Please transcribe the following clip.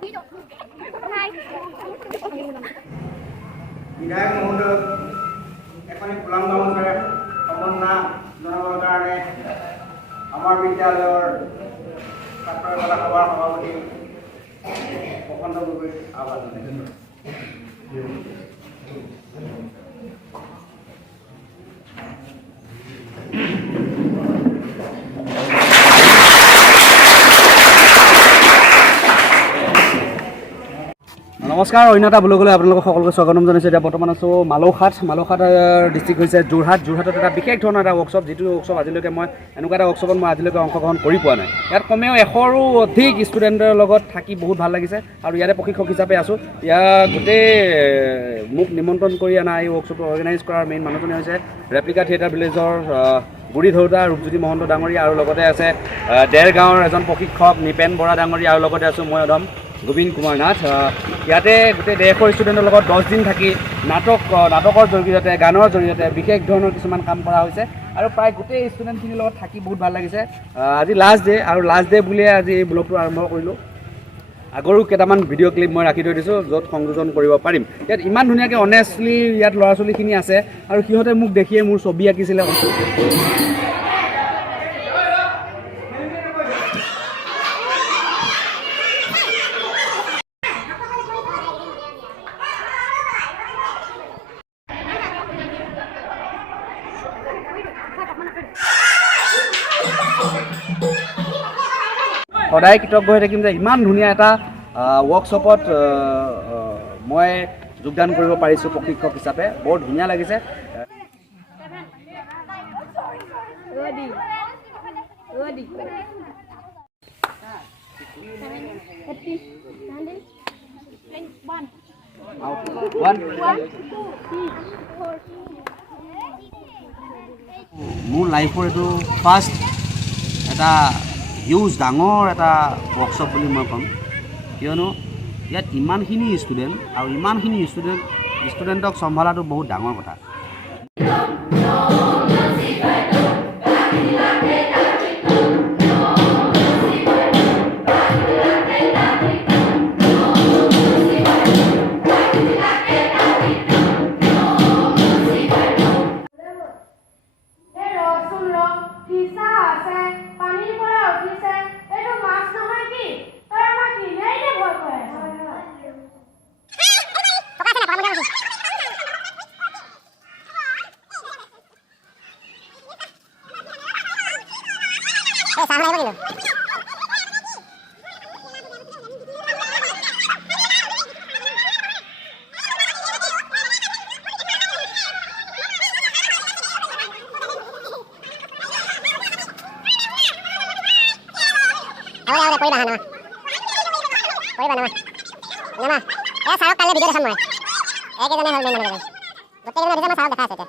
বিধায়ক মহোদয় এখনি ফুলাম গামোচাৰে সম্বৰ্ধনা জনাবৰ কাৰণে আমাৰ বিদ্যালয়ৰ ছাত্ৰ সভাৰ সভাপতি প্ৰশান্ত গগৈক আহ্বান জনাইছোঁ। নমস্কাৰ, অন্যতা ব্লগলৈ আপোনালোকক সকলোকে স্বাগতম জনাইছোঁ। এতিয়া বৰ্তমান আছোঁ মালৌখাট ডিষ্ট্ৰিক্ট হৈছে যোৰহাটত এটা বিশেষ ধৰণৰ এটা ৱৰ্কশ্বপ, যিটো ৱৰ্কশ্বপ আজিলৈকে মই এনেকুৱা এটা ৱৰ্কশ্বপত মই আজিলৈকে অংশগ্ৰহণ কৰি পোৱা নাই। ইয়াত কমেও 100ৰো অধিক ষ্টুডেণ্টৰ লগত থাকি বহুত ভাল লাগিছে আৰু ইয়াতে প্ৰশিক্ষক হিচাপে আছোঁ। ইয়াত গোটেই মোক নিমন্ত্ৰণ কৰি অনা এই ৱৰ্কশ্বপটো অৰ্গেনাইজ কৰাৰ মেইন মানুহজনী হৈছে ৰেপ্লিকা থিয়েটাৰ ভিলেজৰ গুৰি ধৰোঁতা ৰূপজ্যোতি মহন্ত ডাঙৰীয়া, আৰু লগতে আছে দেৰগাঁৱৰ এজন প্ৰশিক্ষক নিপেন বৰা ডাঙৰীয়া, আৰু লগতে আছোঁ মই অধম গোবিন্দ কুমাৰ নাথ। ইয়াতে গোটেই দেশৰ ষ্টুডেণ্টৰ লগত 10 দিন থাকি নাটকৰ জৰিয়তে, গানৰ জৰিয়তে বিশেষ ধৰণৰ কিছুমান কাম কৰা হৈছে আৰু প্ৰায় গোটেই ষ্টুডেণ্টখিনিৰ লগত থাকি বহুত ভাল লাগিছে। আজি লাষ্ট ডে, আৰু লাষ্ট ডে বুলিয়ে আজি এই ব্লগটো আৰম্ভ কৰিলোঁ। আগৰো কেইটামান ভিডিঅ' ক্লিপ মই ৰাখি থৈ দিছোঁ য'ত সংযোজন কৰিব পাৰিম। ইয়াত ইমান ধুনীয়াকৈ অনেষ্টলি ইয়াত ল'ৰা ছোৱালীখিনি আছে আৰু সিহঁতে মোক দেখিয়ে মোৰ ছবি আঁকিছিলে। সদায় কৃতজ্ঞ হৈ থাকিম যে ইমান ধুনীয়া এটা ৱৰ্কশ্বপত মই যোগদান কৰিব পাৰিছোঁ প্ৰশিক্ষক হিচাপে। বৰ ধুনীয়া লাগিছে। মোৰ লাইফৰ এইটো ফাৰ্ষ্ট এটা হিউজ ডাঙৰ এটা ৱৰ্কশ্বপ বুলি মই ক'ম, কিয়নো ইয়াত ইমানখিনি ষ্টুডেণ্ট আৰু ইমানখিনি ষ্টুডেণ্টক চম্ভালাটো বহুত ডাঙৰ কথা। ছাৰক কাইলৈ ভিডিঅ' দেখাম মই। একেজনে হ'ল মেইন মানুহজন, গোটেইকেইজনে দেখিছে মই ছাৰক দেখা আছে এতিয়া।